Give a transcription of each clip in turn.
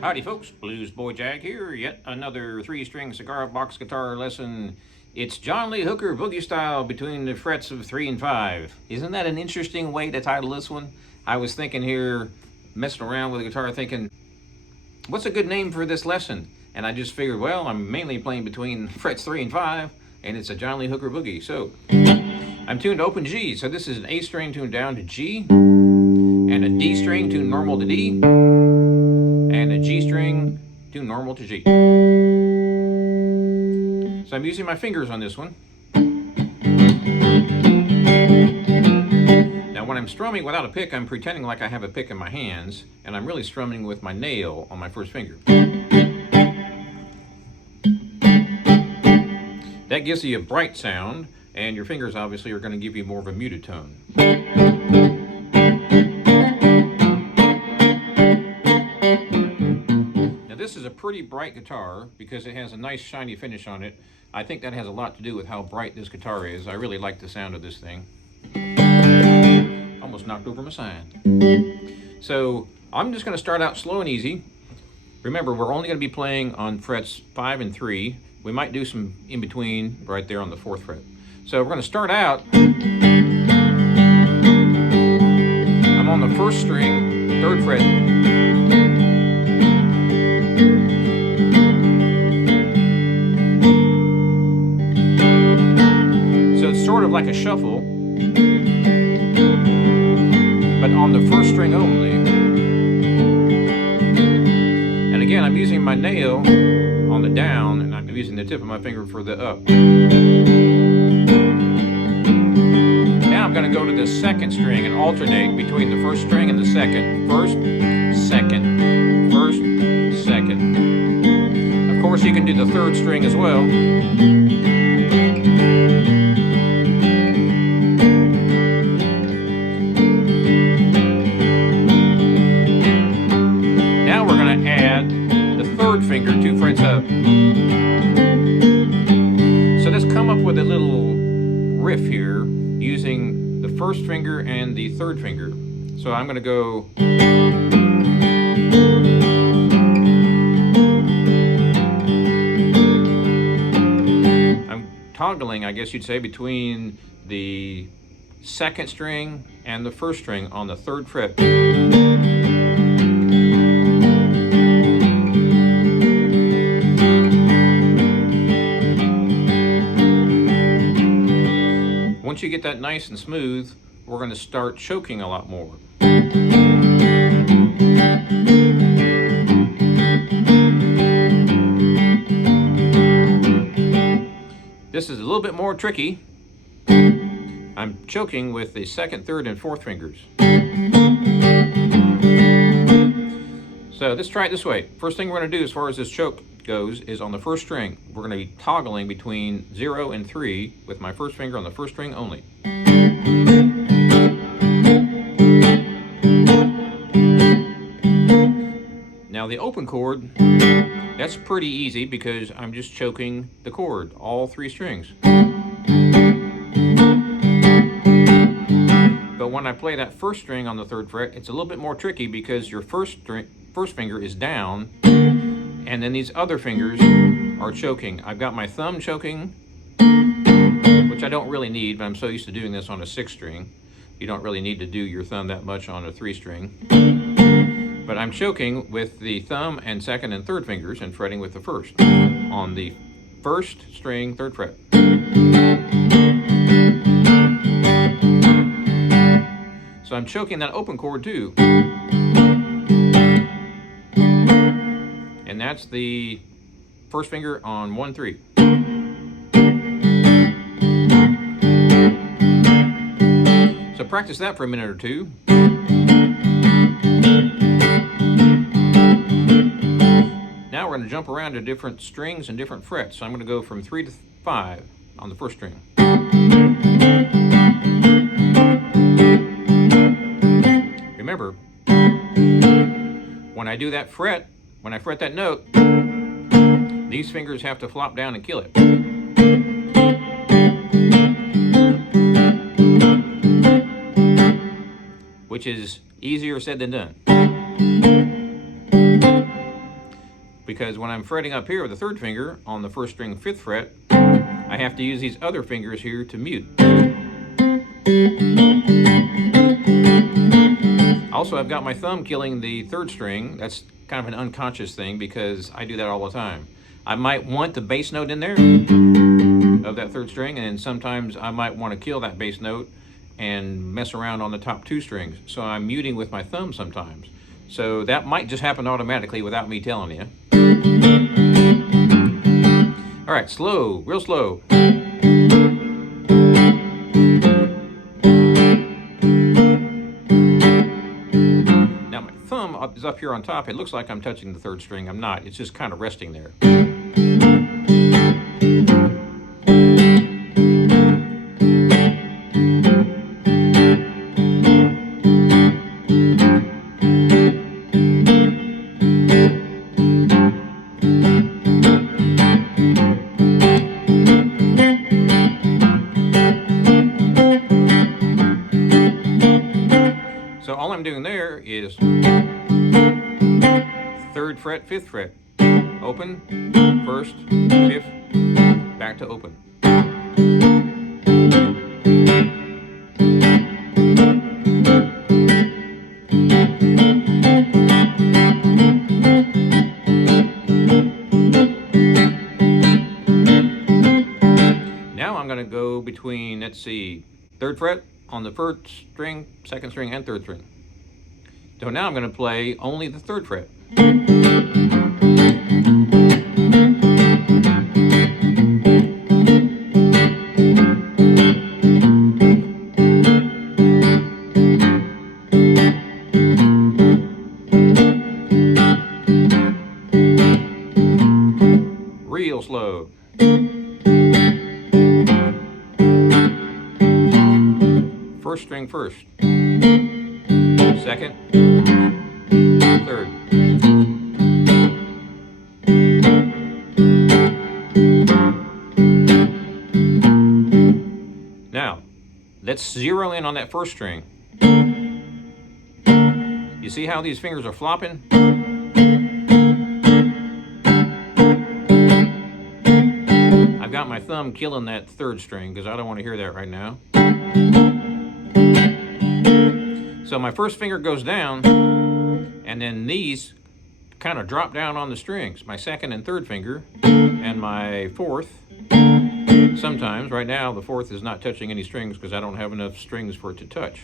Howdy folks, Bluesboyjag here, yet another 3-string cigar box guitar lesson. It's John Lee Hooker boogie style between the frets of 3 and 5. Isn't that an interesting way to title this one? I was thinking here, messing around with the guitar, thinking, what's a good name for this lesson? And I just figured, well, I'm mainly playing between frets 3 and 5, and it's a John Lee Hooker boogie. So, I'm tuned to open G, so this is an A string tuned down to G, and a D string tuned normal to D, and a G string tuned normal to G. So I'm using my fingers on this one. Now when I'm strumming without a pick, I'm pretending like I have a pick in my hands, and I'm really strumming with my nail on my first finger. That gives you a bright sound, and your fingers obviously are going to give you more of a muted tone. This is a pretty bright guitar because it has a nice shiny finish on it. I think that has a lot to do with how bright this guitar is. I really like the sound of this thing. Almost knocked over my sign. So I'm just going to start out slow and easy. Remember, we're only going to be playing on frets 5 and 3. We might do some in between right there on the 4th fret. So we're going to start out. I'm on the 1st string, 3rd fret. Sort of like a shuffle, but on the 1st string only. And again, I'm using my nail on the down, and I'm using the tip of my finger for the up. Now I'm going to go to the 2nd string and alternate between the 1st string and the 2nd. 1st, 2nd, 1st, 2nd. Of course, you can do the 3rd string as well. Add the 3rd finger 2 frets up. So let's come up with a little riff here using the 1st finger and the 3rd finger. So I'm going to go. I'm toggling, I guess you'd say, between the 2nd string and the 1st string on the 3rd fret. Once you get that nice and smooth, we're going to start choking a lot more. This is a little bit more tricky. I'm choking with the 2nd, 3rd, and 4th fingers. So let's try it this way. First thing we're going to do as far as this choke goes is on the 1st string. We're going to be toggling between 0 and 3 with my 1st finger on the 1st string only. Now the open chord, that's pretty easy because I'm just choking the chord, all 3 strings. But when I play that 1st string on the 3rd fret, it's a little bit more tricky because your first finger is down, and then these other fingers are choking. I've got my thumb choking, which I don't really need, but I'm so used to doing this on a 6th string. You don't really need to do your thumb that much on a 3 string. But I'm choking with the thumb and 2nd and 3rd fingers and fretting with the 1st on the 1st string, 3rd fret. So I'm choking that open chord too. And that's the first finger on 1, 3. So practice that for a minute or two. Now we're going to jump around to different strings and different frets. So I'm going to go from 3 to 5 on the first string. Remember, when I do that fret, when I fret that note, these fingers have to flop down and kill it. Which is easier said than done. Because when I'm fretting up here with the third finger on the first string 5th fret, I have to use these other fingers here to mute. Also, I've got my thumb killing the 3rd string. That's kind of an unconscious thing because I do that all the time. I might want the bass note in there of that 3rd string, and sometimes I might want to kill that bass note and mess around on the top 2 strings. So I'm muting with my thumb sometimes. So that might just happen automatically without me telling you. All right, slow, real slow. Now my thumb is up here on top. It looks like I'm touching the 3rd string. I'm not. It's just kind of resting there. So all I'm doing there is 3rd fret, 5th fret, open, 1st, 5th, back to open. Now I'm going to go between, let's see, 3rd fret on the 1st string, 2nd string, and 3rd string. So now I'm going to play only the 3rd fret. Real slow. 1st string 1st, 2nd, 3rd. Now, let's zero in on that 1st string. You see how these fingers are flopping? I've got my thumb killing that 3rd string because I don't want to hear that right now. So my 1st finger goes down, and then these kind of drop down on the strings. My 2nd and 3rd finger, and my 4th. Sometimes, right now, the 4th is not touching any strings because I don't have enough strings for it to touch.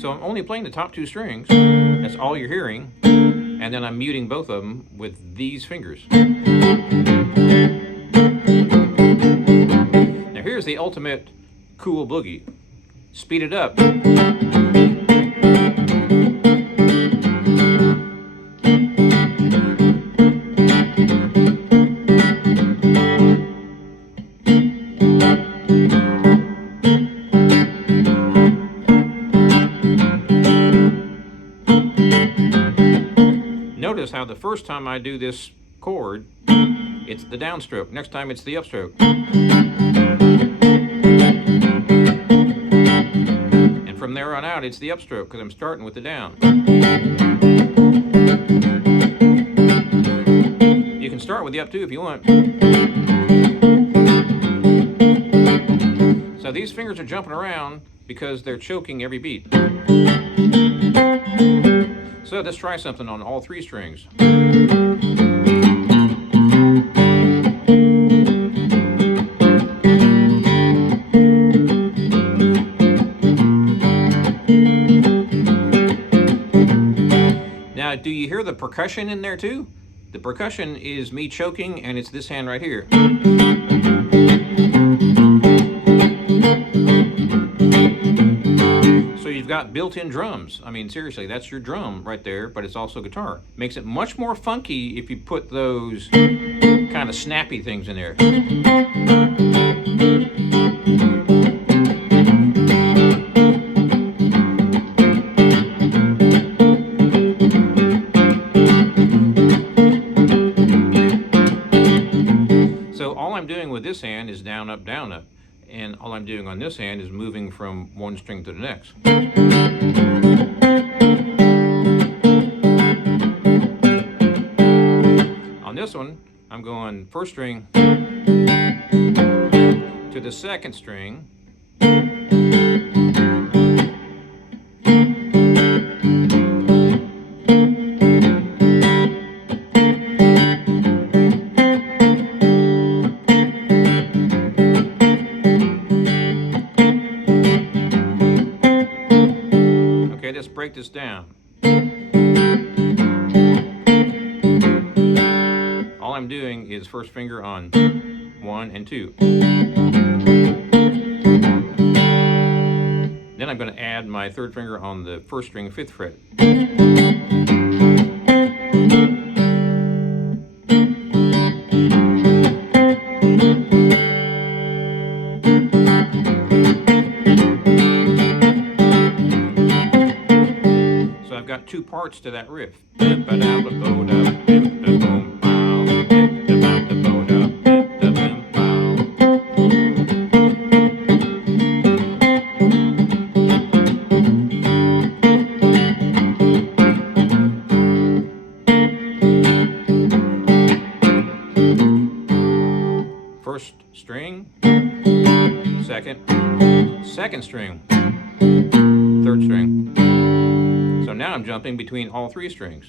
So I'm only playing the top 2 strings. That's all you're hearing. And then I'm muting both of them with these fingers. Now here's the ultimate cool boogie. Speed it up. Notice how the first time I do this chord, it's the downstroke. Next time it's the upstroke. And from there on out, it's the upstroke because I'm starting with the down. You can start with the up too if you want. So these fingers are jumping around because they're choking every beat. So let's try something on all 3 strings. Now, do do you hear the percussion in there too? The percussion is me choking, and it's this hand right here. So you've got built-in drums. I mean, seriously, that's your drum right there, but it's also guitar. Makes it much more funky if you put those kind of snappy things in there. So all I'm doing with this hand is down, up, down, up. And all I'm doing on this hand is moving from one string to the next. On this one, I'm going first string to the second string, let's break this down. All I'm doing is first finger on 1 and 2. Then I'm going to add my third finger on the first string, 5th fret. Got two parts to that riff. First string, second string, third string. So now I'm jumping between all three strings.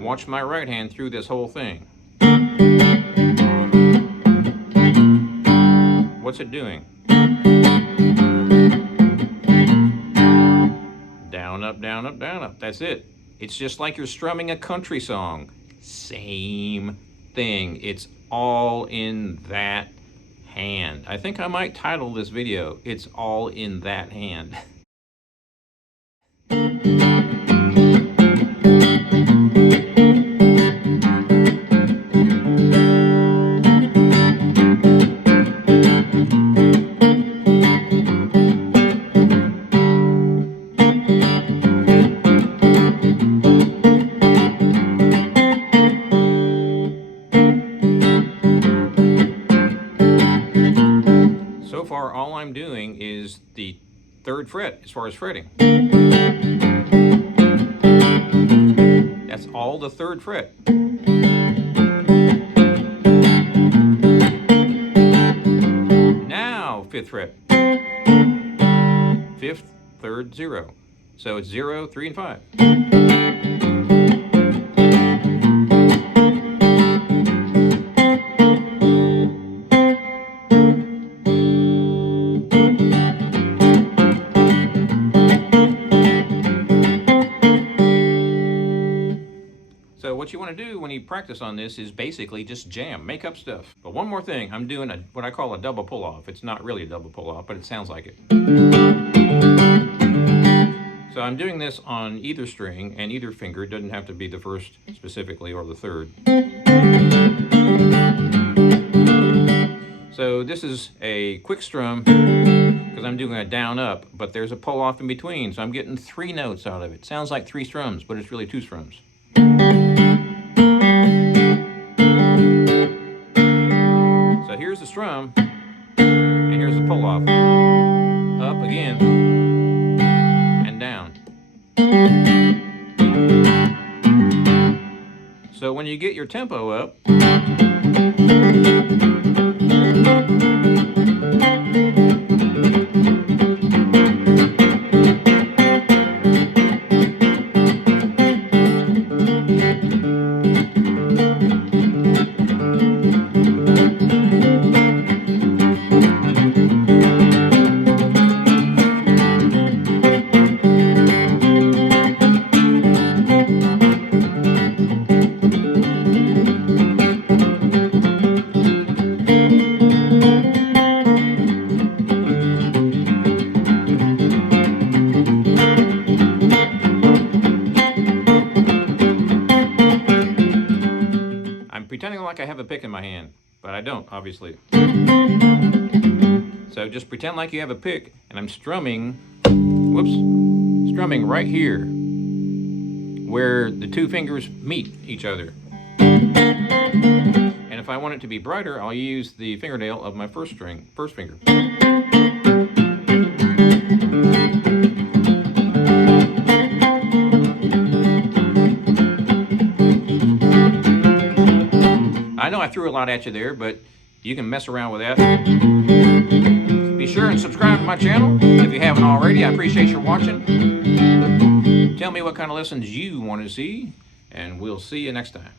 Watch my right hand through this whole thing. What's it doing? Down, up, down, up, down, up. That's it. It's just like you're strumming a country song. Same thing. It's all in that hand. I think I might title this video, "It's All in That Hand." So far, all I'm doing is the 3rd fret as far as fretting. That's all the 3rd fret. Now, 5th fret. 5th, 3rd, 0. So it's 0, 3, and 5. So what you want to do when you practice on this is basically just jam, make up stuff. But one more thing, I'm doing what I call a double pull-off. It's not really a double pull-off, but it sounds like it. So I'm doing this on either string and either finger. It doesn't have to be the first specifically or the third. So this is a quick strum because I'm doing a down up, but there's a pull off in between, so I'm getting 3 notes out of it. Sounds like 3 strums, but it's really 2 strums. So here's the strum, and here's the pull off. Up again, and down. So when you get your tempo up, pretending like I have a pick in my hand, but I don't, obviously. So just pretend like you have a pick, and I'm strumming, strumming right here, where the two fingers meet each other. And if I want it to be brighter, I'll use the fingernail of my first finger. I know I threw a lot at you there, but you can mess around with that. Be sure and subscribe to my channel if you haven't already. I appreciate your watching. Tell me what kind of lessons you want to see, and we'll see you next time.